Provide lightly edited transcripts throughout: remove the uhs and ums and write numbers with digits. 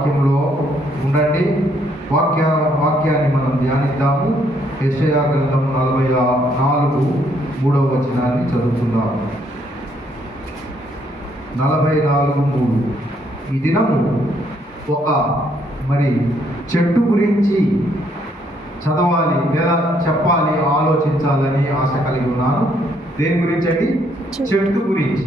వాక్యంలో ఉండండి. వాక్యాన్ని మనం ధ్యానిద్దాము. యెషయా గ్రంథం 44:3 చదువుకుందాం. 44:3. ఈ దినము ఒక చెట్టు గురించి చదవాలి లేదా చెప్పాలి, ఆలోచించాలని ఆశ కలిగి ఉన్నాను. దేని గురించి అండి? చెట్టు గురించి.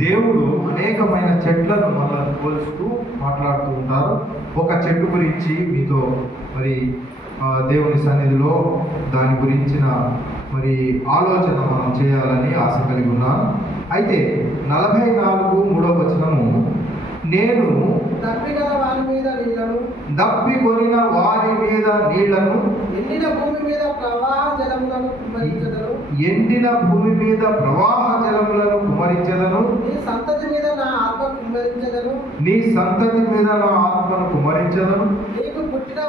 దేవుడు అనేకమైన చెట్లను మనల్ని పోల్చుతూ మాట్లాడుతూ ఉంటారు. ఒక చెట్టు గురించి మీతో దేవుని సన్నిధిలో దాని గురించిన ఆలోచన మనం చేయాలని ఆశ కలిగి ఉన్నాను. అయితే 44:3 నేను దప్పికొనిన వారి మీద నీళ్లను ఎండిన భూమి మీద ప్రవాహ జలములను కుమ్మరించెదను. నీ సంతతి మీద నా ఆత్మను కుమ్మరించెదను. నీకు పుట్టిన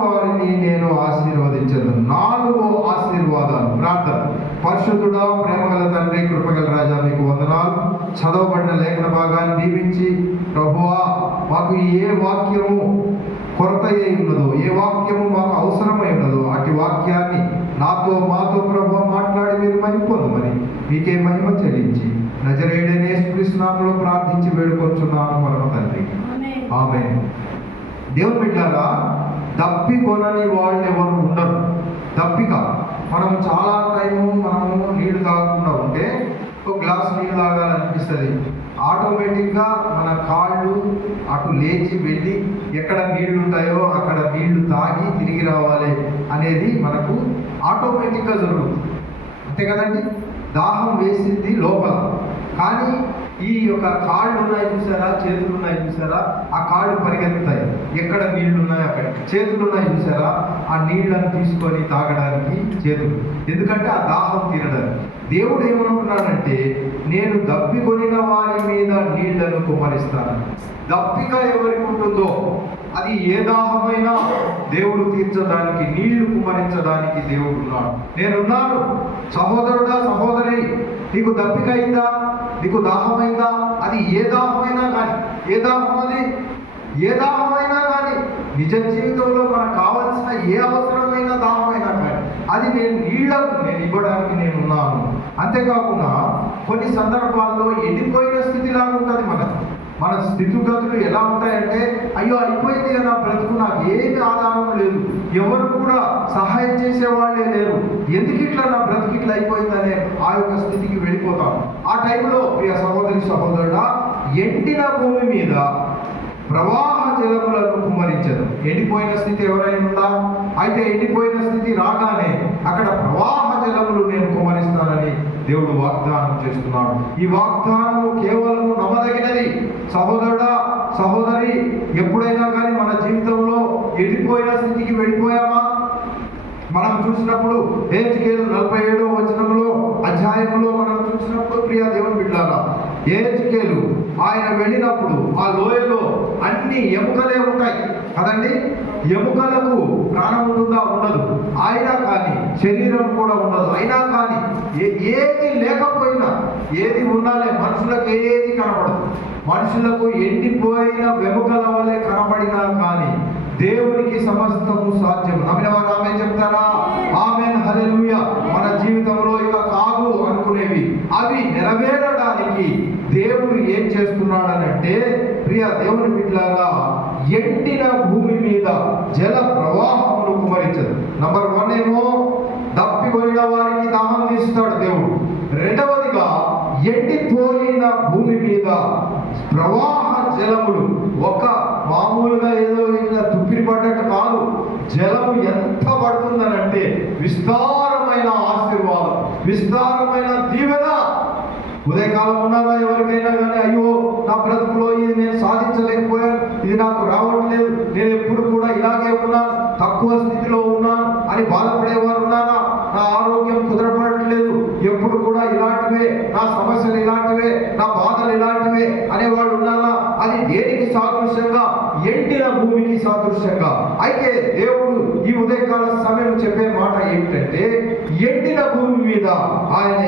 వారిని నేను ఆశీర్వదించెదను. 4 ఆశీర్వాదాలు. ప్రార్థన. పరిశుద్ధుడా, ప్రేమగల తండ్రి, కృపగల రాజా, మీకు వందనాలు. చదవబడిన లేఖన భాగాన్ని దీవించి ప్రభువా, మాకు ఏ వాక్యము కొరత అయి ఉన్నదో, ఏ వాక్యము మాకు అవసరమై ఉన్నదో అటు వాక్యాన్ని మాతో ప్రభువా మాట్లాడి మీరు మహిమ పొందమని మీకే మహిమ చెల్లించి నజరేయుడైన యేసుక్రీస్తు నామములో ప్రార్థించి వేడుకొంచున్నాను పరమ తండ్రి. ఆమేన్. దేవుని బిడ్డలారా, దప్పికొనని వాళ్ళు ఎవరు ఉండరు. దప్పిక మనం చాలా టైము నీళ్లు తాగకుండా ఉంటే ఒక గ్లాస్ నీళ్ళు తాగాలనిపిస్తుంది. ఆటోమేటిక్గా మన కాళ్ళు అటు లేచి వెళ్ళి ఎక్కడ నీళ్లు ఉంటాయో అక్కడ నీళ్లు తాగి తిరిగి రావాలి అనేది మనకు ఆటోమేటిక్గా జరుగుతుంది. అంతే కదండి? దాహం వేసింది లోపల, కానీ ఈ యొక్క కాళ్ళు ఉన్నాయి చూసారా, చేతులు ఉన్నాయి చూసారా, ఆ కాళ్ళు పరిగెత్తుతాయి. ఎక్కడ నీళ్లు ఉన్నాయో అక్కడ. చేతులు ఉన్నాయి చూసారా, ఆ నీళ్లను తీసుకొని తాగడానికి చేతులు, ఎందుకంటే ఆ దాహం తీరడానికి. దేవుడు ఏమంటున్నాడంటే, నేను దప్పికొనిన వారి మీద నీళ్లను కుమ్మరిస్తాను. దప్పిక ఎవరికి ఉంటుందో అది ఏ దాహమైనా దేవుడు తీర్చడానికి, నీళ్లు కుమ్మరించడానికి దేవుడు ఉన్నాడు. నేనున్నాను. సహోదరుడా, సహోదరి, నీకు దప్పిక అయిందా, నీకు దాహమైందా? అది ఏ దాహమైనా కానీ, ఏ దాహమైనా కానీ, నిజ జీవితంలో మనకు కావాల్సిన ఏ అవసరమైన దాహమైనా కానీ అది నేను ఇవ్వడానికి నేనున్నాను. అంతేకాకుండా కొన్ని సందర్భాల్లో ఎండిపోయిన స్థితిలాగా ఉంటుంది మన స్థితిగతులు ఎలా ఉంటాయంటే, అయ్యో అయిపోయింది కదా బ్రతుకు, నాకు ఏమి ఆధారం లేదు, ఎవరు కూడా సహాయం చేసేవాళ్ళే లేరు, ఎందుకు ఇట్లా నా బ్రతుకు ఇట్లా అయిపోయిందనే ఆ యొక్క స్థితికి వెళ్ళిపోతాం. ఆ టైంలో ప్రియ సహోదరి, సహోదరుడా, ఎండిన భూమి మీద ప్రవాహ జలములను కుమ్మరించదు. ఎండిపోయిన స్థితి ఎవరైనా ఉందా? అయితే ఎండిపోయిన స్థితి రాగానే అక్కడ ప్రవాహ జలములు నేను కుమ్మరిస్తానని దేవుడు వాగ్దానం చేస్తున్నాడు. ఈ వాగ్దానము కేవలం నమ్మదగినది. సహోదరుడా, సహోదరి, ఎప్పుడైనా కానీ మన జీవితంలో ఎండిపోయిన స్థితికి వెళ్ళిపోయామా? మనం చూసినప్పుడు హెజ్కేలు 47వ అధ్యాయంలో మనం చూసినప్పుడు, ప్రియ దేవుని బిడ్డలారా, హెజ్కేలు ఆయన వెళ్ళినప్పుడు ఆ లోయలో అన్ని ఎముకలే ఉంటాయి కదండి. ఎముకలకు ప్రాణం ఉంటుందా? ఉండదు. అయినా కానీ శరీరం కూడా ఉండదు. అయినా కానీ ఏది లేకపోయినా, ఏది ఉండాలి, మనుషులకు ఏది కనపడదు. మనుషులకు ఎండిపోయిన వెముకల వలె కనపడినా కానీ దేవునికి సమస్తము సాధ్యం. నమ్మిన వారు ఆమేన్ చెప్తారా? ఆమేన్, హల్లెలూయా. మన జీవితంలో ఇక కాదు అనుకునేవి అవి నెరవేరడానికి దేవుడు ఏం చేస్తున్నాడనంటే, ప్రియ దేవుని బిడ్డలారా, ఎండిన భూమి మీద జల ప్రవాహమును కుమ్మరించదు. నంబర్ 1 ఏమో దప్పికొనిన వారికి దాహం తీస్తాడు దేవుడు. రెండవదిగా ఎండిపోయిన భూమి మీద ప్రవాహ జలములు, ఒక మామూలుగా ఏదో ఇలా తుప్పిరి పడ్డట్టు కాదు, జలము ఎంత పడుతుందనంటే విస్తారమైన ఆశీర్వాదం, విస్తారమైన దీవెన. ఉదయకాలం ఉన్నారా ఎవరికైనా కానీ, అయ్యో నా బ్రతుకులో ఇది నేను సాధించలేకపోయాను, ఇది నాకు రావట్లేదు, నేను ఎప్పుడు కూడా ఇలాగే ఉన్నాను, తక్కువ స్థితిలో ఉన్నాను అని బాధపడేవారు ఉన్నారా? నా ఆరోగ్యం కుదరపడట్లేదు, ఎప్పుడు కూడా ఇలాంటివే, నా సమస్యలు ఇలాంటివే, నా బాధలు ఇలాంటివే అనేవాళ్ళు ఉన్నారా? అది దేనికి సాదృశ్యంగా? ఎండిన భూమికి సాదృశ్యంగా. అయితే దేవుడు ఈ ఉదయకాల సమయం చెప్పే మాట ఏమిటంటే, ఎండిన భూమి మీద ఆయన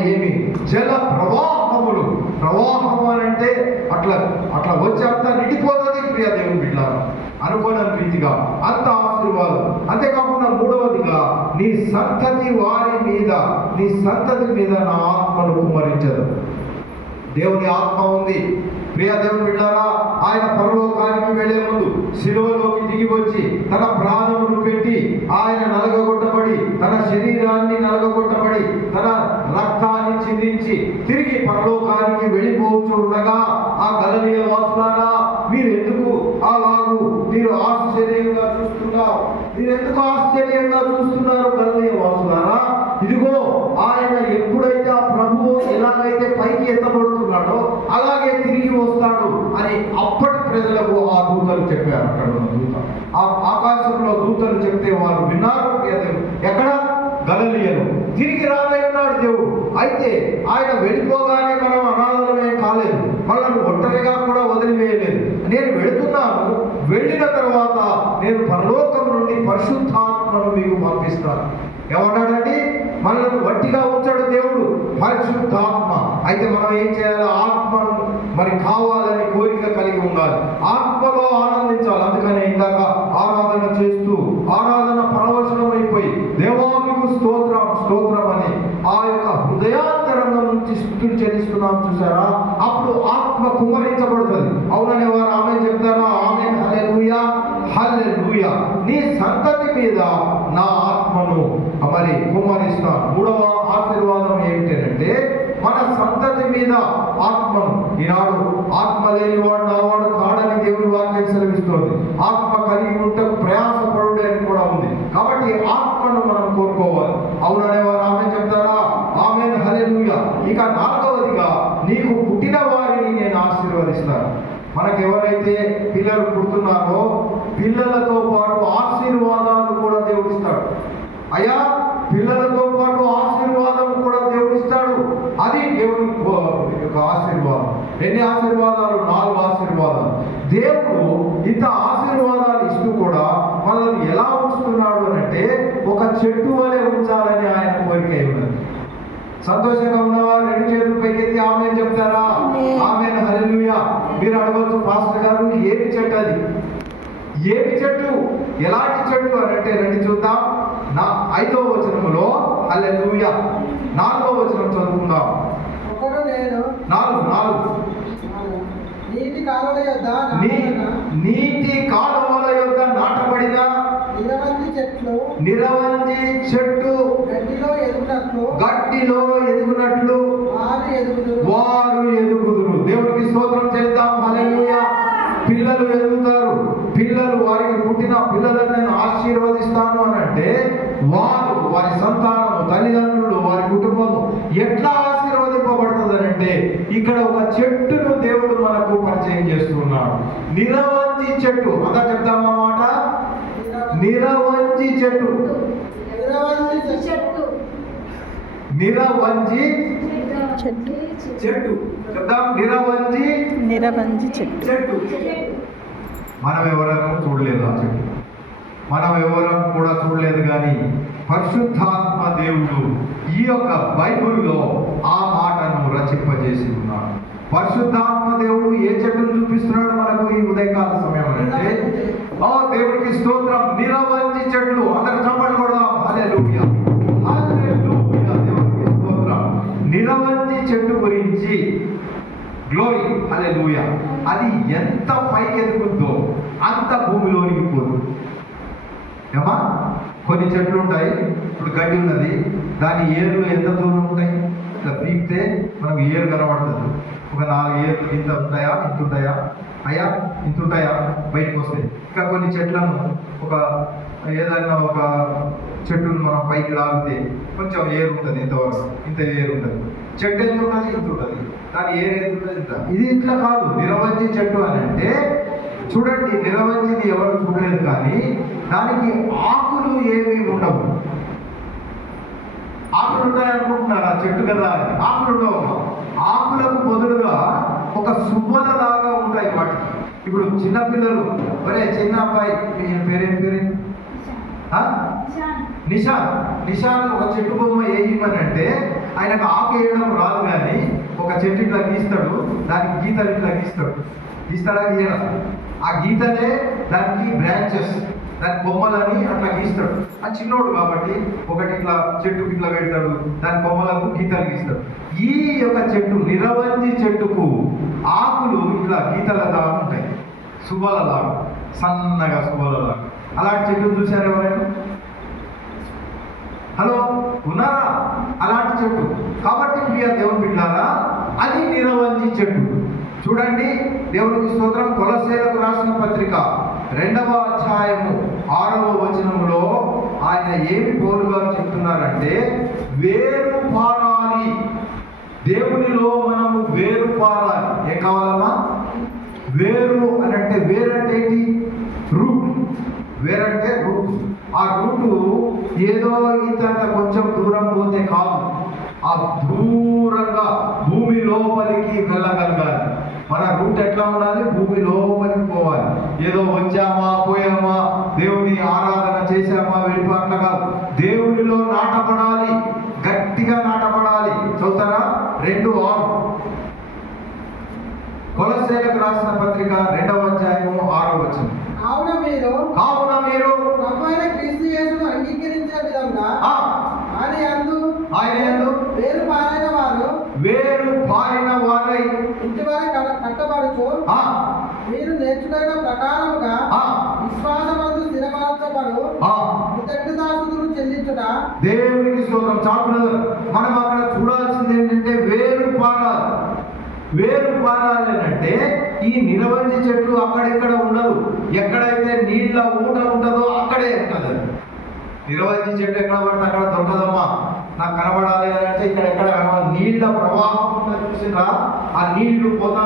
జల ప్రవాహములు ప్రవాహం అని అంటే అట్లా అట్లా వచ్చి అంతా నిండిపోతుంది ప్రియ దేవుని బిడ్డలారా. అనుకోని రీతిగా అంత ఆశీర్వాదం. అంతేకాకుండా మూడవదిగా నీ సంతతి వారి మీద, నీ సంతతి మీద నా ఆత్మను కుమ్మరించదు. దేవుని ఆత్మ ఉంది ప్రియ దేవుని బిడ్డారా. ఆయన పరలోకానికి వెళ్లే ముందు శిలువలోకి దిగి వచ్చి తన ప్రాణమును పెట్టి ఆయన నలగగొట్టబడి, తన శరీరాన్ని నలగగొట్టబడి, తన రక్తాన్ని చిందించి తిరిగి పరలోకానికి వెళ్ళిపోతుండగా ఆ గలిలయ వాసులారా, మీరు ఎందుకు అలాగూ మీరు ఆశ్చర్యంగా చూస్తున్నారు? మీరు ఎందుకు ఆశ్చర్యంగా చూస్తున్నారు గలిలయ వాసులారా? ఇదిగో ఆయన ఎప్పుడైతే ఆ ప్రభువు ఎలాగైతే పైకి ఎత్తబడుతున్నాడో అలాగే తిరిగి వస్తాడు అని అప్పటి ప్రజలకు ఆ దూతలు చెప్పారు. అక్కడ ఉన్న దూత, ఆ ఆకాశంలో దూతలు చెప్తే వారు విన్నారు. ఎక్కడ? గలిలయలో. తిరిగి రానై ఉన్నాడు దేవుడు. అయితే ఆయన వెళ్ళిపోగానే మనం అనాథలమే కాలేదు, మనల్ని ఒంటరిగా కూడా వదిలివేయలేదు. నేను వెళుతున్నాను, వెళ్ళిన తర్వాత నేను పరలోకం నుండి పరిశుద్ధాత్మను మీకు పంపిస్తాను. ఏమన్నాడండి? మనల్ని వట్టిగా ఉంచాడు దేవుడు, పరిశుద్ధాత్మ. అయితే మనం ఏం చేయాలి? ఆత్మను మరి కావాలని కోరిక కలిగి ఉండాలి, ఆత్మలో ఆనందించాలి. అందుకనే ఇందాక ఆరాధన చేస్తూ ఆరాధన పరవశనం అయిపోయి దేవా మీకు స్తోత్రం స్తోత్రం అని ఆ యొక్క హృదయాంతరంగం నుంచి స్తుతులు చెల్లిస్తున్నాం చూసారా? అప్పుడు ఆత్మ కుమ్మరించబడుతుంది. అవుననే వారు ఆమె చెప్తారా? ఆమె హల్లెలూయా హల్లెలూయా. నీ సంతతి మీద నా ఆత్మను మరి కుమ్మరిస్తాను. మూడవ ఆశీర్వాదం ఏమిటంటే మన సంతతి మీద ఆత్మను. ఈనాడు ఆత్మ లేనివాడు నావాడు కాడని దేవుని వాక్యం సెలవిస్తోంది. ఆత్మ కలిగి ఉంటే ప్రయాసపడుడే అని కూడా ఉంది. కాబట్టి ఆత్మను మనం కోరుకోవాలి. అవుననే వారు ఆమె చెప్తారా? ఆమేన్ హల్లెలూయా. ఇక నాలుగవదిగా నీకు పుట్టిన వారిని నేను ఆశీర్వదిస్తాను. మనకు ఎవరైతే పిల్లలు పుడుతున్నారో పిల్లలతో పాటు ఆశీర్వాదాలు కూడా దేవుడిస్తాడు. అయ్యా, పిల్లలతో పాటు ఆశీర్వాదం కూడా దేవుడిస్తాడు. అది దేవుని యొక్క ఆశీర్వాదం. ఎన్ని ఆశీర్వాదాలు? 4 ఆశీర్వాదాలు. దేవుడు ఇంత ఆశీర్వాదాలు ఇస్తూ కూడా మనల్ని ఎలా ఉంచుతున్నాడు అంటే ఒక చెట్టు వలె ఉంచాలని ఆయన కోరిక ఉన్నది. సంతోషంగా ఉన్నవారు 2 చేతులు పైకెత్తి ఆమేన్ చెప్తారా? ఆమేన్ హల్లెలూయా. మీరు అడగవచ్చు, పాస్టర్ గారు ఏమి చెట్టు అది? ఏమి చెట్టు? ఎలాంటి చెట్టు అని అంటే రండి చూద్దాం. 5వ వచనములో హల్లెలూయా 4వ వచనం చదువుకుందాం. ఒకడు నేను 4 నీటి కాలువల యొద్ద నీటి కాలువల యొద్ద నాటబడిన నిరవంజి చెట్టు గడ్డిలో ఎదుగునట్లు వారు ఎదుగుదురు. దేవునికి స్తోత్రం చేద్దాం. హల్లెలూయా. పిల్లలు ఎదుగుతారు. పిల్లలు, వారికి పుట్టిన పిల్లలను నేను ఆశీర్వదిస్తాను అని అంటే వారు, వారి సంతానము, తల్లిదండ్రులు, వారి కుటుంబము ఎట్లా ఆశీర్వదింపబడుతుంది అని అంటే ఇక్కడ ఒక చెట్టును దేవుడు మనకు పరిచయం చేస్తున్నాడు. నిరవంజి చెట్టు. అదా చెప్తామా మాట? నిరవంజి చెట్టు. నిరవంజి చెట్టు. చెప్తాం. నిరవంజి చెట్టు. మనం ఎవరూ చూడలేదు ఆ చెట్టు, మనం ఎవరం కూడా చూడలేదు. కానీ పరిశుద్ధాత్మ దేవుడు ఈ యొక్క బైబిల్లో ఆ మాటను రచింపజేసి ఉన్నాడు. పరిశుద్ధాత్మ దేవుడు ఏ చెట్టును చూపిస్తున్నాడు మనకు ఈ ఉదయకాల సమయం అంటే? దేవుడికి స్తోత్రం. నిరవంజి చెట్లు. అందరూ చప్పట్లు కొడదాం. హల్లెలూయా హల్లెలూయా. దేవుడికి స్తోత్రం. నిరవంజి చెట్టు గురించి గ్లోరీ. హల్లెలూయా. అది ఎంత పైకి ఎదుగుద్దో అంత భూమిలోనికి పోదు. ఏమా? కొన్ని చెట్లు ఉంటాయి. ఇప్పుడు గడ్డి ఉన్నది, దాని ఏర్లు ఎంత దూరం ఉంటాయి? ఇట్లా పీకితే మనకు ఏరు కనబడుతుంది. ఒక 4 ఏర్లు ఇంత ఉంటాయా, ఇంత ఉంటాయా, అయ్యా ఇంత ఉంటాయా, బయటకు వస్తాయి. ఇంకా కొన్ని చెట్లను ఏదైనా ఒక చెట్టును మనం పైకి లాగితే కొంచెం ఏరు ఉంటుంది, ఇంతవరకు ఇంత ఏరు ఉంటుంది. చెట్టు ఎంత ఉంటుంది? ఇంత ఉంటుంది. దాని ఏరు ఎంత ఉంటుంది? ఇంత. ఇది ఇట్లా కాదు. నిరవంజి చెట్టు అని అంటే చూడండి, నిరవంజిని ఎవరు చూడలేదు, కానీ దానికి ఆకులు ఏమీ ఉండవు. ఆకులు ఉంటాయనుకుంటున్నారు ఆ చెట్టు కదా అని. ఆకులు ఉండవు. ఆకులకు బదులుగా ఒక సువ్వలలాగా ఉంటాయి వాటికి. ఇప్పుడు చిన్నపిల్లలు, ఒరే చిన్న అబ్బాయి, పేరేం పేరు? నిషాన్. ఒక చెట్టు బొమ్మ వేయమని అంటే ఆయనకు ఆకు వేయడం రాదు, కానీ ఒక చెట్టు ఇట్లా గీస్తాడు, దానికి గీతలు ఇట్లా గీస్తాడా గీయడా? ఆ గీతలే దానికి బ్రాంచెస్, దాని కొమ్మలని అట్లా గీస్తాడు. ఆ చిన్నోడు కాబట్టి ఒకటి ఇట్లా చెట్టుకు ఇట్లా పెడతాడు, దాని కొమ్మలకు గీతలు గీస్తాడు. ఈ యొక్క చెట్టు నిరవంజి చెట్టుకు ఆకులు ఇట్లా గీతలలా ఉంటాయి, సువ్వలలాగా, సన్నగా సువ్వలలాగా. అలాంటి చెట్టు చూశారు ఎవరైనా? హలో, ఉన్నారా? అలాంటి చెట్టు. కాబట్టి ప్రియ దేవుని బిడ్డలారా, అది నిరవంజి చెట్టు. చూడండి, దేవునికి స్తోత్రం. కొలస్సీయులకు రాసిన పత్రిక 2వ అధ్యాయము 6వ వచనంలో ఆయన ఏమి పౌలు గారు చెప్తున్నారంటే, వేరు పారాలి, దేవునిలో మనము వేరు పారాలి. ఏం కావాలమ్మా? వేరు అని అంటే, వేరంటే ఏంటి? రూట్. వేరంటే రూట్. ఆ రూటు ఏదో ఇంత కొంచెం దూరం పోతే కాదు, ఆ దూరంగా భూమి లోపలికి వెళ్ళగలగాలి. మన రూట్ ఎట్లా ఉండాలి? భూమి లోపలికి పోవాలి. ఏదో వచ్చామా పోయామా, దేవుని ఆరాధన చేశామా వెళ్ళిపోట్ల కాదు, దేవునిలో నాటపడాలి, గట్టిగా నాటపడాలి. చదువుతారా? 2:6 కొలస్సీయులకు రాసిన పత్రిక 2వ అధ్యాయము 6వ వచనం. కావున మీరు ప్రభువైన క్రీస్తు యేసును అంగీకరించిన విధంగా ఆయన యందు వేరు పారిన వారై ఇంటివారు కట్టబడుచు మీరు నేర్చుకున్న ప్రకారముగా విశ్వాసమందు స్థిరపరచబడు కృతజ్ఞతాస్తుతులు చెల్లించుట. దేవునికి స్తోత్రం. చాలు, మనం అక్కడ చూడాల్సింది ఏంటంటే వేరు పారాలి. వేరు పారాలి అంటే ఈ నిరవంజి చెట్టు అక్కడెక్కడ ఉండదు. ఎక్కడైతే నీళ్ళ ఊట ఉంటుందో అక్కడే ఉంటుంది. నిరవంజి చెట్టు ఎక్కడ పడితే అక్కడ దొరకదమ్మా. నాకు కనబడాలి అని అంటే ఇక్కడ ఎక్కడ కనబడాలి? నీళ్ళ ప్రవాహం ఉంటుంది చూసినా, ఆ నీళ్లు పోతా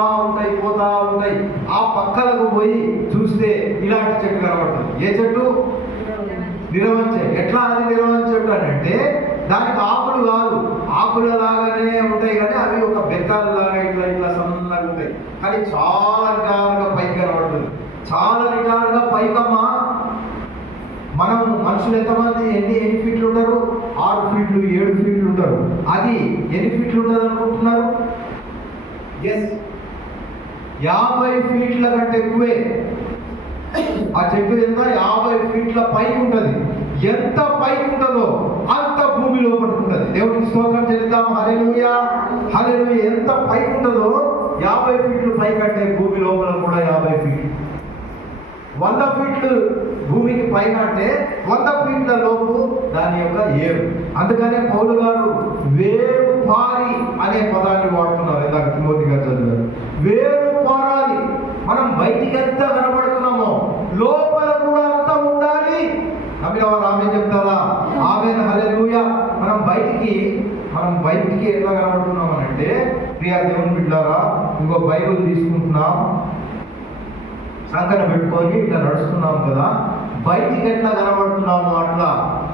ఉంటాయి. ఆ పక్కలకు పోయి చూస్తే ఇలాంటి చెట్టు కనబడుతుంది. ఏ చెట్టు? నిరవంజి. ఎట్లా అది నిరవంజి చెట్టు అని అంటే, దానికి ఆకులు కాదు, ఆకుల లాగానే ఉంటాయి కానీ అవి ఒక బెత్తాలు లాగా ఇట్లా సన్నగా ఉంటాయి. కానీ చాలా నిటారుగా పైకి కనబడుతుంది. చాలా నిటారుగా పైకమ్మా. మనం మనుషులు ఎంతమంది ఎన్ని ఫీట్లు ఉంటారు? 6 ఫీట్లు 7 ఫీట్లు ఉంటారు. అది ఎన్ని ఫీట్లు ఉంటుంది అనుకుంటున్నారు? 50 ఫీట్ల కంటే ఎక్కువే. ఆ చెట్టు ఎంత? 50 ఫీట్ల పైకి ఉంటుంది. ఎంత పైకి ఉంటుందో అంత భూమి లోపల ఉంటుంది. దేవుడికి స్తోత్రం చెల్లిద్దాం. హల్లెలూయా, హల్లెలూయా. ఎంత పైకి ఉంటుందో 50 ఫీట్లు పైకి అంటే భూమి లోపల కూడా 50 ఫీట్లు. 100 ఫీట్లు భూమికి పైన అంటే 100 ఫీట్ల లోపు దాని యొక్క ఏరు. అందుకనే పౌలు గారు వేరు పారి అనే పదాన్ని వాడుతున్నారు. ఇందాక తిమోతి గారు చదివారు. వేరు పారాలి. మనం బయటికి ఎంత కనబడుతున్నామో లోపల కూడా అంత ఉండాలి. నమ్మిన వారు ఆమె చెప్తారా? ఆమేన్, హల్లెలూయా. మనం బయటికి ఎట్లా కనబడుతున్నాం అంటే, ప్రియ దేవుని బిడ్డలారా, ఇంకో బైబిల్ తీసుకుంటున్నాం, సంకట పెట్టుకొని ఇట్లా నడుస్తున్నాం కదా, బయటికి ఎట్లా కనబడుతున్నాము అట్లా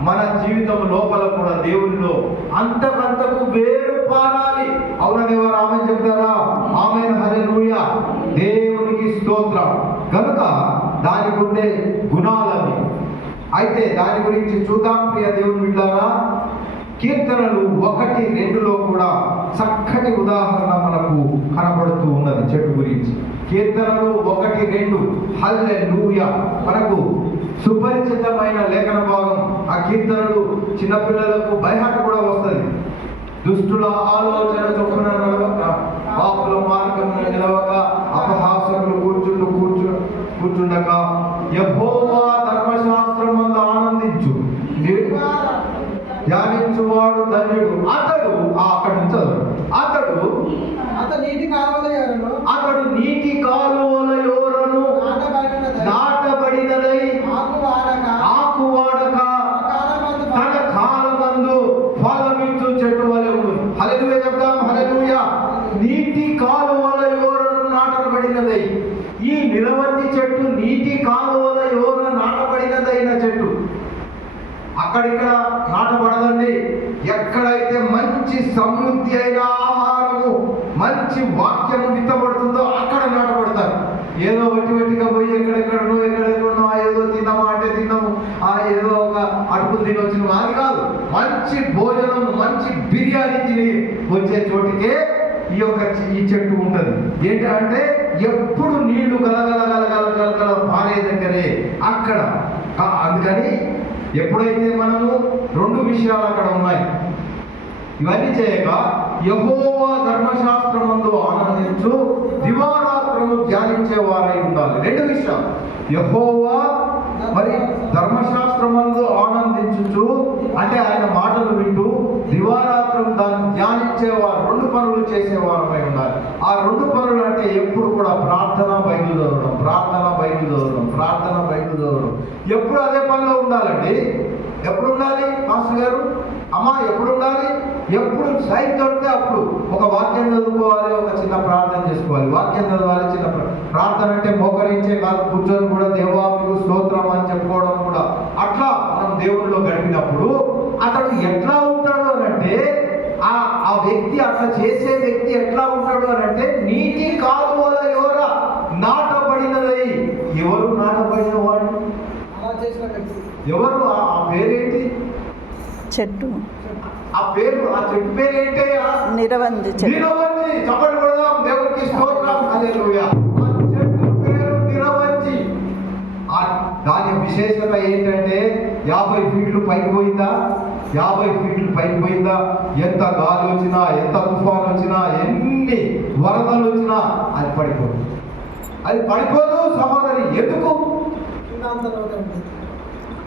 మన జీవితం లోపల కూడా దేవునిలో అంతకంతకు వేరు పారాలి. అవుననే వారు ఆమె చెప్తారా? ఆమేన్, హల్లెలూయా. దేవునికి స్తోత్రం. కనుక దానికి ఉండే గుణాలని అయితే దాని గురించి చూద్దాం. ప్రియ దేవుని బిడ్డలారా, కీర్తనలు 1:2లో కూడా చక్కటి ఉదాహరణ మనకు కనబడుతూ ఉన్నది చెట్టు గురించి. కీర్తనలు 1:2 హల్లెలూయా మనకు సుపరిచితమైన లేఖన భాగం. ఆ కీర్తనలు చిన్నపిల్లలకు బైహాట్ కూడా వస్తుంది. దుష్టుల ఆలోచన చొప్పున నడవక, పాపుల మార్గమున నిలవక, అపహాసకులు కూర్చుండక, యెహోవా ధర్మశాస్త్రమందు ఆనందించు, ధ్యానించువాడు ధన్యుడు. అతడు అక్కడి నుంచి అతడు నీటి కాలువల యోరను నాటబడినదై ఆకు వాడక తన కాలమందు ఫలమిచ్చు చెట్టు వలె ఉంది. హల్లెలూయా చెప్తాం. హల్లెలూయా. నీటి కాలువల యోరను నాటబడినదై. ఈ నిరవంజి చెట్టు నీటి కాలువల యోర నాటబడినదైన చెట్టు. అక్కడిక్కడ నాటబడదండి. ఎక్కడైతే మంచి సమృద్ధి అయిన ఆహారము, మంచి వాక్యము విత్తబడుతుందో అక్కడ నాటబడతారు. ఏదో వట్టిగా పోయి ఎక్కడెక్కడనో ఏదో తిన్నామా అంటే తిన్నాము, ఏదో ఒక అడుగులు తిని వచ్చినాము, అది కాదు. మంచి భోజనం, మంచి బిర్యానీ తిని వచ్చే చోటికే ఈ చెట్టు ఉంటుంది. ఏంటంటే ఎప్పుడు నీళ్లు గలగల పారే దగ్గరే అక్కడ. అందుకని ఎప్పుడైతే మనము 2 విషయాలు అక్కడ ఉన్నాయి. ఇవన్నీ చేయక యెహోవా ధర్మశాస్త్రమందు ఆనందించు దివారాత్రము ధ్యానించే వారై ఉండాలి. 2 విషయాలు. యెహోవా మరి ధర్మశాస్త్రమందు ఆనందించుచు అంటే ఆయన మాటలు వింటూ దివారాత్రం దాన్ని ధ్యానించేవారు, 2 పనులు చేసేవారమై ఉండాలి. ఆ 2 పనులు అంటే ఎప్పుడు కూడా ప్రార్థన, బైబిల్ చదవడం, ప్రార్థన, బైబిల్ చదవడం, ప్రార్థన, బైబిల్ చదవడం. ఎప్పుడు అదే పనిలో ఉండాలండి. ఎప్పుడు ఉండాలి మాస్టర్ గారు? అమ్మా ఎప్పుడు ఉండాలి? ఎప్పుడు సైట్ దొరికితే అప్పుడు ఒక వాక్యం చదువుకోవాలి, ఒక చిన్న ప్రార్థన చేసుకోవాలి. వాక్యం చదవాలి, చిన్న ప్రార్థన అంటే మోకరించే కాదు, కూర్చొని కూడా దేవా మీకు స్తోత్రం అని చెప్పుకోవడం కూడా. అట్లా మనం దేవుడిలో గడిపినప్పుడు అతడు ఎట్లా ఉంటాడు అని అంటే ఆ వ్యక్తి, అట్లా చేసే వ్యక్తి ఎట్లా ఉంటాడు అని అంటే నీటి కాలువల ఎవరా నాటబడినదై. ఎవరు నాటబడిన వాడు? అలా చేసిన వ్యక్తి ఎవరు? ఆ పేరేంటి? చెట్టు. ఆ పేరు, ఆ చెట్టు పేరు ఏంటి? నిరవంజి చెట్టు. నిరవంజి. చప్పట్లు కొడదాం, దేవునికి స్తోత్రం. హల్లెలూయా. ఆ చెట్టు పేరు నిరవంజి. దాని విశేషత ఏంటంటే 50 ఫీట్లు పైకి పోయిందా? 50 ఫీట్లు పైకి పోయిందా? ఎంత గాలి వచ్చినా, ఎంత తుఫాను వచ్చినా, ఎన్ని వరదలు వచ్చినా అది పడిపోదు. అది పడిపోదు సహోదరి. ఎందుకు?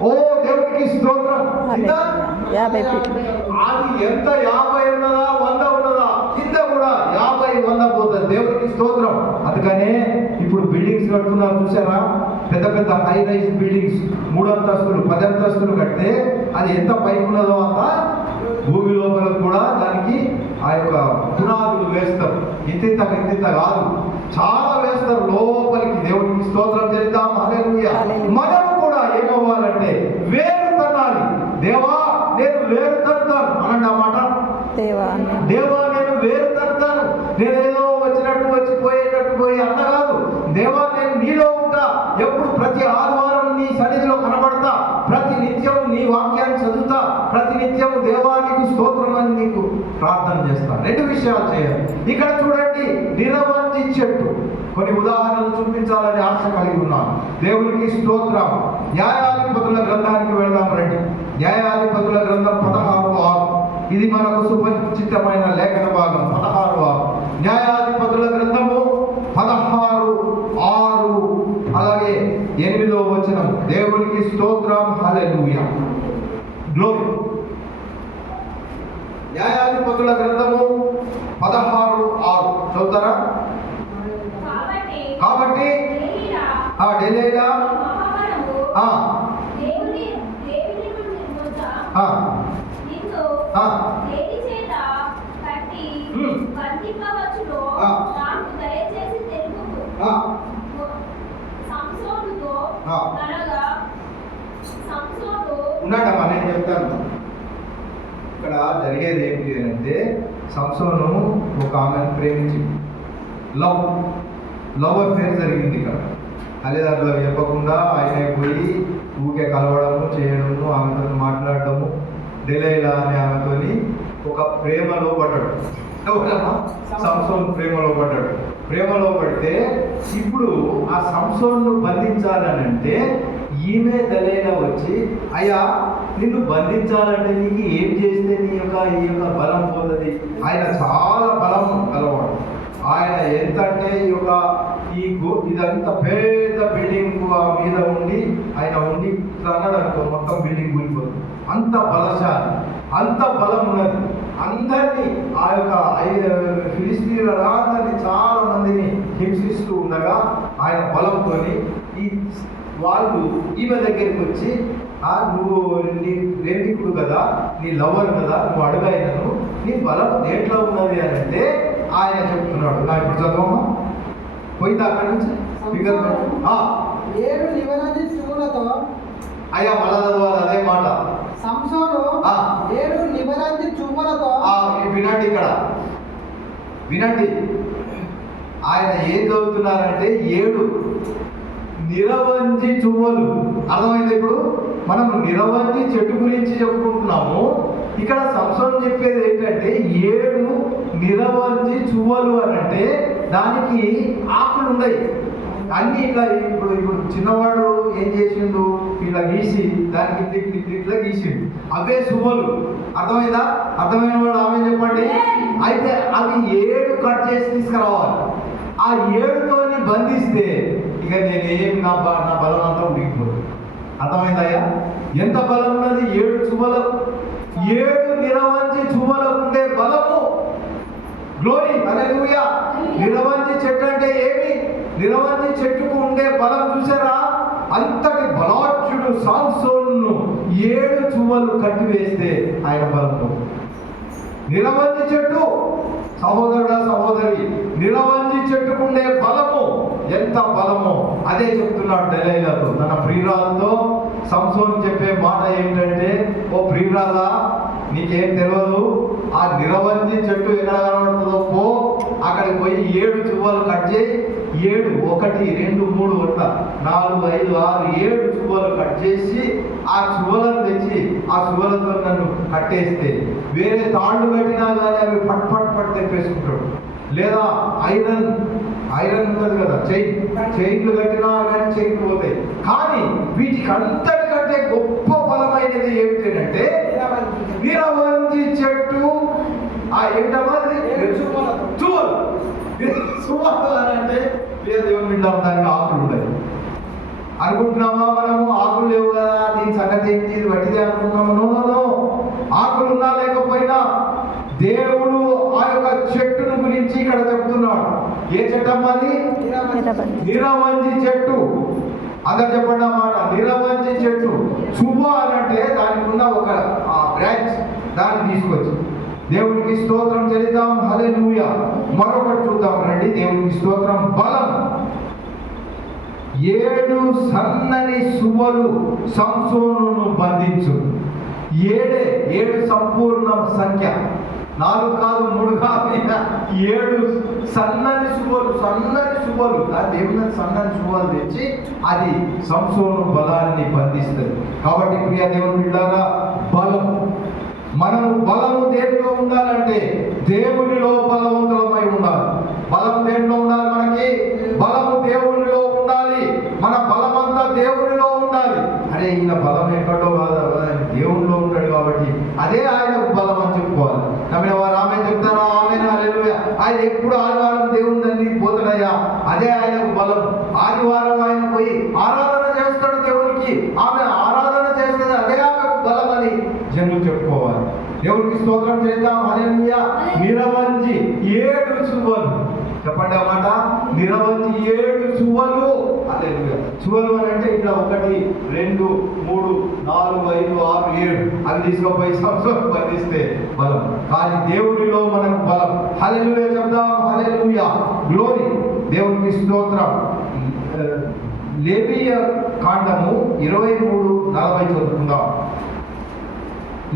ఓ దేవునికి స్తోత్రం. 50 ఫీట్లు. అది ఎంత 50 ఉన్నదా 100 ఉన్నదా కింద కూడా 50 100 పోతుంది. దేవునికి స్తోత్రం. అందుకనే ఇప్పుడు బిల్డింగ్స్ కడుతున్నారు చూసారా? పెద్ద పెద్ద హై రైజ్ బిల్డింగ్స్ 3 అంతస్తులు 10 అంతస్తులు కడితే అది ఎంత పైకి ఉన్నదో అంత భూమి లోపల కూడా దానికి ఆ యొక్క పునాదులు వేస్తారు. ఇంతింత కాదు, చాలా వేస్తారు లోపలికి. దేవునికి స్తోత్రం చేద్దాం. హల్లెలూయా. మనం కూడా ఏమవ్వాలంటే వేరు తన్నాలి. దేవా నేను వేరు తడతాను అనండి ఆ మాట. దేవా నేను వేరు తడతాను. నేనేదో వచ్చినట్టు వచ్చిపోయేటట్టు పోయి అంత కాదు. దేవా నేను నీలో ఉంటా. ఎప్పుడు ప్రతి ఆదివారం నీ సన్నిధిలో కనబడతా, ప్రతి నిత్యం నీ వాక్యాన్ని చదువుతా, ప్రతి నిత్యం దేవానికి స్తోత్రం అని నీకు ప్రార్థన చేస్తా. 2 విషయాలు చేయాలి. ఇక్కడ చూడండి, నిరవంజి చెట్టు. కొన్ని ఉదాహరణలు చూపించాలని ఆశ కలిగి ఉన్నాను. దేవునికి స్తోత్రం. న్యాయాధిపతుల గ్రంథానికి వెళ్దాం రండి. న్యాయాధిపతుల గ్రంథం 16:6. ఇది మనకు సుపరిచితమైన లేఖన భాగం. 16:6. న్యాయాధిపతుల గ్రంథము 16:6 అలాగే 8వ వచనం. దేవునికి స్తోత్రం. హల్లెలూయా. గ్లోరీ. న్యాయాధిపతుల గ్రంథము 16:6 చదువుతారా? కాబట్టి డెలీలా ఉన్నాడమ్మా, నేను చెప్తాను. ఇక్కడ జరిగేది ఏంటి అంటే సంసోను ఒక ఆమెను ప్రేమించి లవ్ అఫేర్ జరిగింది. ఇక్కడ తల్లిదండ్రులకు చెప్పకుండా ఆయన పోయి ఊకే కలవడము, చేయడము, ఆమెతో మాట్లాడటము. డెలైలా అనే ఆమెతోని ఒక ప్రేమలో పడ్డాడు. సంసోను ప్రేమలో పడ్డాడు. ప్రేమలో పడితే ఇప్పుడు ఆ సంసోన్ను బంధించాలని అంటే ఈమె దలైలా వచ్చి, అయ్యా నిన్ను బంధించాలంటే నీకు ఏం చేస్తే ఈ యొక్క బలం పోతుంది? ఆయన చాలా బలం గలవాడు. ఆయన ఎంత అంటే ఇదంతా పెద్ద బిల్డింగ్ మీద ఉండి ఆయన ఉండి అన్నాడు అనుకో, మొత్తం బిల్డింగ్ కూలిపోతుంది. అంత బలశాలి, అంత బలం ఉన్నది. అందరినీ ఆ యొక్క ఫిలిస్తీన్లందరినీ చాలా మందిని హింసిస్తూ ఉండగా ఆయన బలంతో వాళ్ళు ఈమె దగ్గరికి వచ్చి, నువ్వు నీ ప్రేమికుడు కదా, నీ లవర్ కదా, నువ్వు అడుగాయనను, నీ బలం దేంట్లో ఉన్నది అని అంటే ఆయన చెప్తున్నాడు. నా ఇప్పుడు చదవమ్మా, పోయిందా అక్కడి నుంచి? 7 నిరవంజి చూపులతో. అయ్యా మళ్ళా చదవాలి అదే మాట. సంసోను 7 నిరవంజి చూపులతో. వినండి, ఇక్కడ వినండి. ఆయన ఏం చదువుతున్నారంటే 7 నిరవంజి చువ్వలు. అర్థమైంది? ఇప్పుడు మనం నిరవంజి చెట్టు గురించి చెప్పుకుంటున్నాము. ఇక్కడ సంసోన్ చెప్పేది ఏంటంటే 7 నిరవంజి చువ్వలు అని అంటే దానికి ఆకులు ఉన్నాయి అన్ని ఇట్లా. ఇప్పుడు చిన్నవాడు ఏం చేసిండు, ఇట్లా గీసి దానికి ఇట్లా గీసిండు, అవే చువ్వలు. అర్థమైందా? అర్థమైన వాడు ఆమె చెప్పండి. అయితే అవి 7 కట్ చేసి తీసుకురావాలి. ఆ 7తోని బంధిస్తే ఇక నేనేం నా బలం అంతా ఉడికిపోతుంది. అర్థమైందయ్యా? ఎంత బలం ఉన్నది 7 చువ్వలు, 7 నిరవంజి చువ్వలకు ఉండే బలము. గ్లోరీ, హల్లెలూయా. నిరవంజి చెట్టు అంటే ఏమి? నిరవంజి చెట్టుకు ఉండే బలం చూసారా? అంతటి బలాఢ్యుడు సాంసోన్ను 7 చువ్వలు కట్టివేస్తే ఆయన బలంతో. నిరవంజి చెట్టు, సహోదరుడా సహోదరి, నిరవంజి చెట్టుకుండే బలము ఎంత బలమో అదే చెప్తున్నాడు దెలైలాతో, తన ప్రియురాలతో. సంసోన్ చెప్పే మాట ఏంటంటే, ఓ ప్రియురాలా, నీకేం తెలియదు, ఆ నిరవంజి చెట్టు ఎక్కడ కనబడుతుందో పో, అక్కడికి పోయి 7 చువ్వలు కట్ చేయి. 7 1 2 3 4 5 6 7 చువ్వలు కట్ చేసి ఆ చువ్వలను తెచ్చి ఆ చువ్వలతో నన్ను కట్టేస్తే, వేరే తాళ్ళు కట్టినా కానీ అవి పట్ పట్ పట్ తెప్పేసుకుంటాడు. లేదా ఐరన్ ఉంటుంది కదా, చైన్లు కట్టినా కానీ చైన్లు పోతాయి. కానీ వీటికి అంతటికంటే గొప్ప బలమైనది ఏమిటంటే నిరవంజి చెట్టు. ఆ ఏంటమ్మా చువ్వలు అంటే దేవుని వింటాం, దానికి ఆకులు ఉంటాయి అనుకుంటున్నామా మనము? ఆకులు లేవు కదా, దీని సంగతి ఏంటి, ఇది వట్టిదే అనుకుంటున్నాము. నో, ఆకులు ఉన్నా లేకపోయినా దేవుడు ఆ యొక్క చెట్టును గురించి ఇక్కడ చెప్తున్నాడు. ఏ చెట్టు అమ్మది? నిరవంజి చెట్టు. అందరు చెప్పండి అన్నమాట, నిరవంజి చెట్టు. చువ్వ అని అంటే దానికి ఉన్న ఒక బ్రాంచ్, దాన్ని తీసుకొచ్చి దేవునికి స్తోత్రం చెల్లిద్దాం. హల్లెలూయా. మరొకటి చూద్దాం రండి. దేవునికి స్తోత్రం. బలం. 7 సన్నని సువ్వలు సంసోనును బంధించు. 7 సంపూర్ణ సంఖ్య, 4 కాదు 3 కాదు, 7 సన్నని సువ్వలు. దేవుని సన్నని సువ్వలు తెచ్చి అది సంసోను బలాన్ని బంధిస్తుంది. కాబట్టి ప్రియ దేవుని బిడ్డలారా, బలం. మనము బలము దేంట్లో ఉండాలంటే దేవునిలో బలవంతులమై ఉండాలి. బలం దేంట్లో ఉండాలి? మనకి బలము దేవునిలో ఉండాలి. మన బలమంతా దేవునిలో ఉండాలి. అరే ఈయన బలం ఎక్కడో కాదు, దేవునిలో ఉంటాడు కాబట్టి అదే ఆయన బలం అని చెప్పుకోవాలి. నమ్మిన వారు ఆమె చెప్తారా? ఆమె హల్లెలూయా. ఆయన ఎప్పుడు ఆదివారం దేవుని దగ్గరికి పోతాడయ్యా, అదే ఆయనకు బలం. ఆదివారం ఆయన పోయి ఆరాధన చేస్తాడు దేవునికి, ఆమె ఆరాధన చేస్తుంది, అదే ఆమెకు బలం అని జనులు చెప్పుకోవాలి. దేవునికి స్తోత్రం చేద్దాం. హల్లెలూయా. నిరవంజి 7 చువ్వలు. చెప్పండి అన్నమాట, నిరవంజి 7 చువ్వలు. హల్లెలూయా. చువ్వలు అని అంటే ఇట్లా 1 2 3 4 5 6 7 అది తీసుకుపోయి సంసోను బంధిస్తే బలం. కానీ దేవునిలో మనకు బలం. హల్లెలూయా చెప్దాం. హల్లెలూయా. గ్లోరీ. దేవునికి స్తోత్రం. లేవీయ కాండము 23:40 చదువుకుందాం.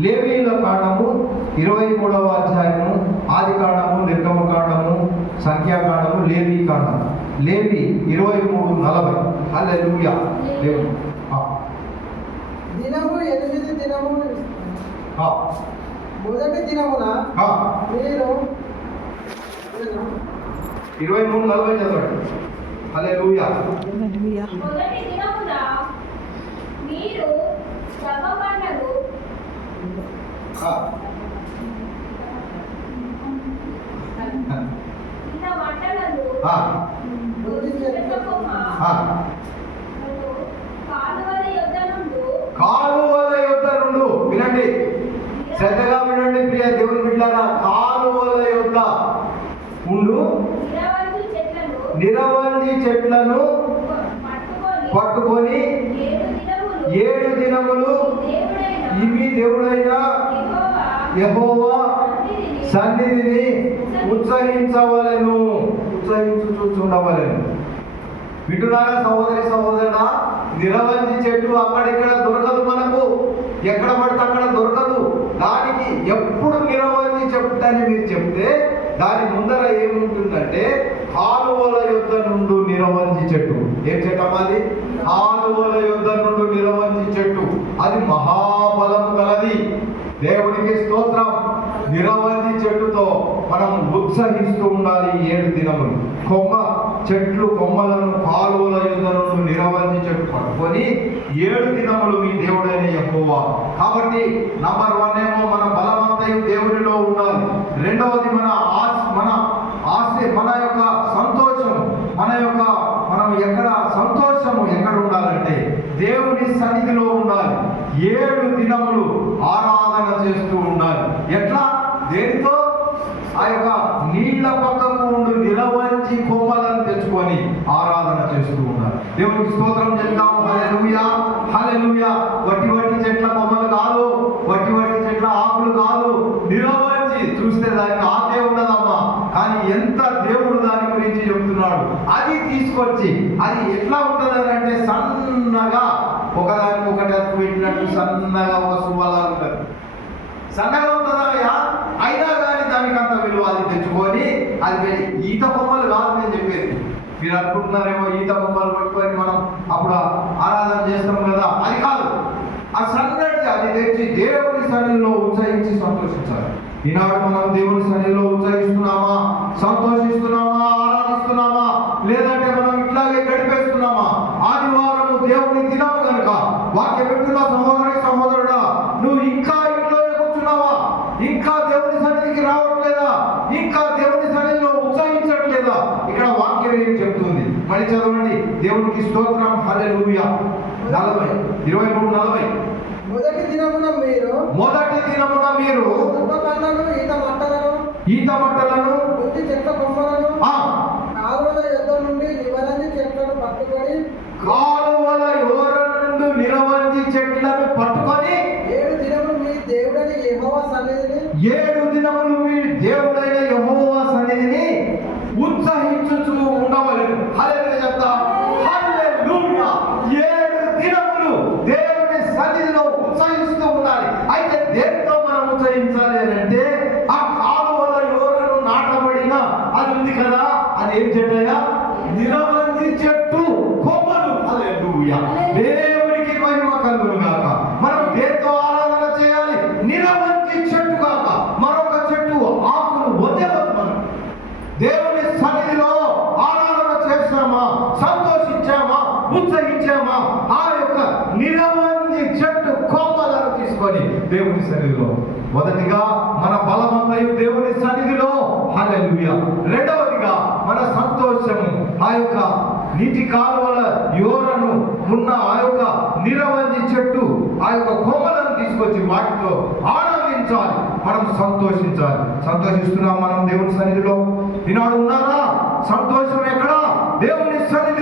లేవీయుల కాండము 23వ అధ్యాయము, ఆది కాండము, నిర్గమకాండము, సంఖ్యాకాండము, లేవీ కాండము. లేవీ 23:40. హల్లెలూయా. దేవుడు దినము 8 దినము మొదటి దినమున మీరు 23:40 చదవండి. హల్లెలూయా. మొదటి దినమున మీరు శవ పండగ ఇన్న వంటలను కాలువల యొద్ద నుండు. వినండి, శ్రద్ధగా వినండి ప్రియ దేవుని బిడ్డలారా. కాలువల యొద్ద ఉండు నిరవంజి చెట్లను పట్టుకొని 7 దినములు ఇవి దేవుడైన యెహోవా సన్నిధిని ఉత్సహించవలెను. చూడవలెను. వింటున్నారా సహోదరి సహోదరుడా? నిరవంజి చెట్టు అక్కడిక్కడ దొరకదు మనకు, ఎక్కడ పడితే అక్కడ దొరకదు. దానికి ఎప్పుడు నిరవంజి చెట్టు అని మీరు చెప్తే దాని ముందర ఏముంటుందంటే కాలువల యొద్ద నుండి నిరవంజి చెట్టు. ఏం చెట్టు అమ్మది? కాలువల యొద్ద నుండి నిరవంజి చెట్టు. అది మహాబలం కలది. దేవునికి ఉత్సహిస్తూ ఉండాలి. 7 దినములు చెట్లు కొమ్మలను కాలువల యుద్ధను నిరవంజించట్టు పట్టుకొని 7 దినములు మీ దేవుడైన యెహోవా. కాబట్టి నంబర్ 1 ఏమో మన బలమంతయు దేవునిలో ఉండాలి. రెండవది మన ఆశ, మన యొక్క సంతోషము, మనం ఎక్కడ సంతోషము ఎక్కడ ఉండాలంటే దేవుని సన్నిధిలో ఉండాలి. 7 దినములు ఆరాధన చేస్తూ ఉండాలి. ఎట్లా? దేనితో? ఆ యొక్క నీళ్ల పక్కకు ఉండి నిలవంచి కొమ్మలను తెచ్చుకొని ఆరాధన చేస్తూ ఉండాలి. దేవునికి స్తోత్రం చెప్తాము. హల్లెలూయా, హల్లెలూయా. వట్టి చెట్ల కొమ్మలు కాదు, వట్టి చెట్ల ఆకులు కాదు, నిలవంచి చూస్తే దానికి ఆకే ఉండదమ్మా. కానీ ఎంత దేవుడు దాని గురించి చెప్తున్నాడు. అది తీసుకొచ్చి అది ఎట్లా ఉంటది అంటే సన్నగా ఒకదానికి ఒకటి అతుకు పెట్టినట్టు సన్నగా ఒక సువ్వలా ఉంటుంది. సన్నగా ఉంటుందా? అయినా కానీ దానికి అంత విలువ. అది తెచ్చుకొని అది ఈత కొమ్మలు కాదు నేను చెప్పేది. మీరు అనుకుంటున్నారేమో ఈత కొమ్మలు పట్టుకొని మనం అప్పుడు ఆరాధన చేస్తాం కదా, అది కాదు. ఆ సన్నటి అది తెచ్చి దేవుని సన్నిధిలో ఉత్సహించి సంతోషించాలి. ఈనాడు మనం దేవుని సన్నిధిలో ఉత్సహిస్తున్నామా, సంతోషిస్తున్నామా, ఆరాధిస్తున్నామా, లేదంటే మనం ఇట్లాగే గడిపేస్తున్నామా? ఆదివారము దేవుని దినము కనుక వాక్యం పెట్టున్న సహోదరుడా, నువ్వు ఇంకా ఇంట్లోనే కూర్చున్నావా? ఇంకా దేవుని సన్నిధికి రావట్లేదా? ఇంకా దేవుని సన్నిధిలో ఉత్సహించట్లేదా? ఇక్కడ వాక్యం ఏం చెప్తుంది? మళ్ళీ చదవండి. దేవునికి స్తోత్రం. హల్లెలూయా. 23:40. మొదటి దినమున మీరు ఈత మట్టలను బుద్ధి చెట్ల కొమ్మలను కాలువల యొద్ద నుండి నివరంజి చెట్లను పట్టుకొని 7 దినములు మీ దేవుడైన యెహోవా సన్నిధిని ఉత్సహించుచు ఉండవలెను. హల్లెలూయా చెప్తాం. హల్లెలూయా. 7 దినములు దేవుని సన్నిధిలో ఉత్సహిస్తూ ఉండాలి. అయితే దేంతో మనం ఉత్సహించాలి అంటే ఆ కాలువల యోరను నాటబడిన అది ఉంది కదా, అది ఏం చెట్టయ్యా? నిరవంజి చెట్టు కొమ్మలు. హల్లెలూయా. దేవునికి మహిమ కలుగును గాక. మనం దేంతో ఆరాధన చేయాలి? నిరవంజి చెట్టు కాక మరొక చెట్టు ఆకులు వదలవద్దు. మనం దేవుని సన్నిధిలో ఆరాధన చేస్తామా, సంతోషించామా, ఉత్సహించామా? ఆ యొక్క నిరవంజి చెట్టు కొమ్మలను తీసుకొని దేవుని సన్నిధిలో మొదటిగా మన బలమంతయు దేవుని సన్నిధిలో. హల్లెలూయా. రెండవదిగా మన సంతోషము ఆ యొక్క నీటి కాలువల యోరను ఉన్న ఆ యొక్క నిరవంజి చెట్టు ఆ యొక్క కొమ్మలను తీసుకొచ్చి వాటితో ఆనందించాలి. మనం సంతోషించాలి. సంతోషిస్తున్నాం మనం దేవుని సన్నిధిలో? ఈనాడు ఉన్నారా? సంతోషం ఎక్కడ? దేవుని సన్నిధిలో.